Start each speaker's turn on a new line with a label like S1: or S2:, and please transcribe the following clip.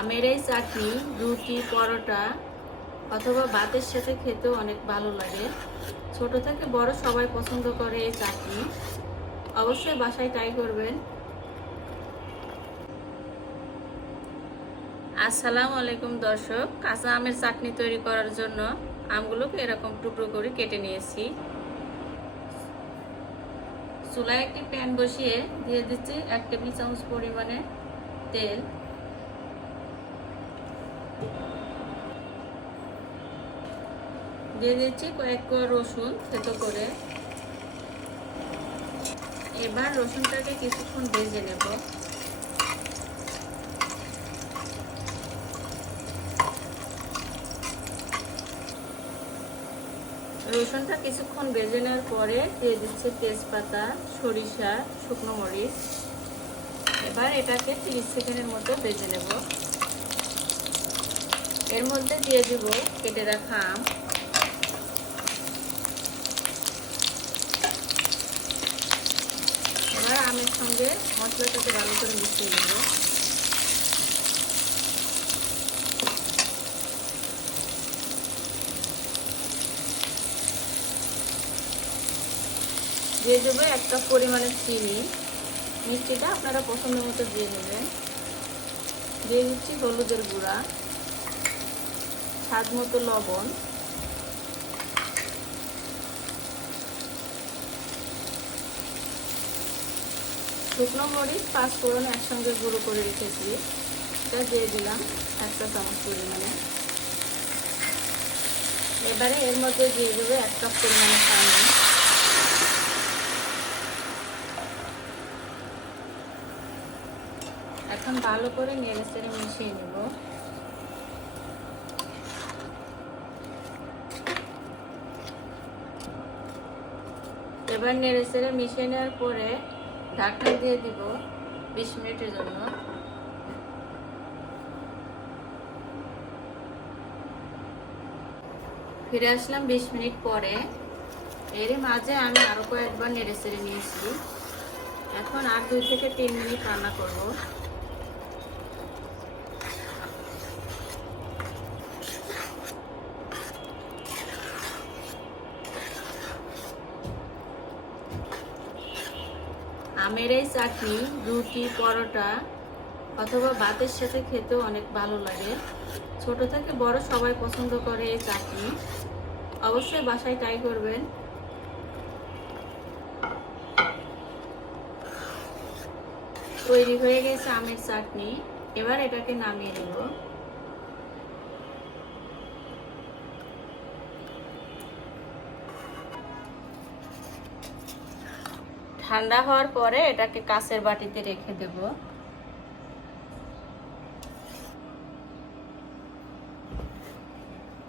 S1: আমের এই চাটনি, রুটি, পরোটা অথবা ভাতের সাথে খেতেও অনেক ভালো লাগে। ছোট থেকে বড় সবাই পছন্দ করে এই চাটনি। অবশ্যই বাসায় ট্রাই করবেন। আসসালামু আলাইকুম দর্শক, কাঁচা আমের চাটনি তৈরি করার জন্য আমগুলোকে এরকম টুকরো করে কেটে নিয়েছি। চুলায় একটি প্যান বসিয়ে দিয়ে দিচ্ছি এক টেবিল চামচ পরিমাণে তেল। দিয়ে দিচ্ছি কয়েক কোয়া রসুন থেতো করে। এবার রসুনটাকে কিছুক্ষণ ভেজে নেব। রসুনটা কিছুক্ষণ ভেজে নেওয়ার পরে দিয়ে দিচ্ছে তেজপাতা, সরিষা, শুকনো মরিচ। এবার এটাকে তিরিশ সেকেন্ডের মতো ভেজে নেব। এর মধ্যে দিয়ে দিব কেটে রাখা আম। এবার আমের সঙ্গে মশলাটাকে ভালো করে মিশিয়ে নেব। দিয়ে দেবো এক কাপ পরিমাণে চিনি। মিষ্টিটা আপনারা পছন্দ মতো দিয়ে নেবেন। দিয়ে দিচ্ছি হলুদের গুঁড়া। স্বাদ মতো লবণ। শুকনো মরিচ, পাঁচ ফোড়ন একসঙ্গে গুঁড়ো করে রেখেছি। এটা দিয়ে দিলাম একটা চামচ পরিমাণে। এবারে এর মধ্যে দিয়ে দেবো এক কাপ পরিমাণে পানি। এখন ভালো করে নেড়ে চেড়ে মিশিয়ে নেব। এবার নেড়ে চেড়ে মিশিয়ে নেওয়ার পরে ঢাকনা দিয়ে দিব বিশ মিনিটের জন্য। ফিরে আসলাম বিশ মিনিট পরে। এর মাঝে আমি আরও কয়েকবার নেড়ে চেড়ে নিয়েছি। এখন আর দুই থেকে তিন মিনিট রান্না করব। আমের এই চাটনি, রুটি, পরোটা অথবা ভাতের সাথে খেতেও অনেক ভালো লাগে। ছোট থেকে বড় সবাই পছন্দ করে এই চাটনি। অবশ্যই বাসায় ট্রাই করবেন। তৈরি হয়ে গেছে আমের চাটনি। এবার এটাকে নামিয়ে নেব। ঠান্ডা হওয়ার পরে এটাকে কাঁচের বাটিতে রেখে দেবো।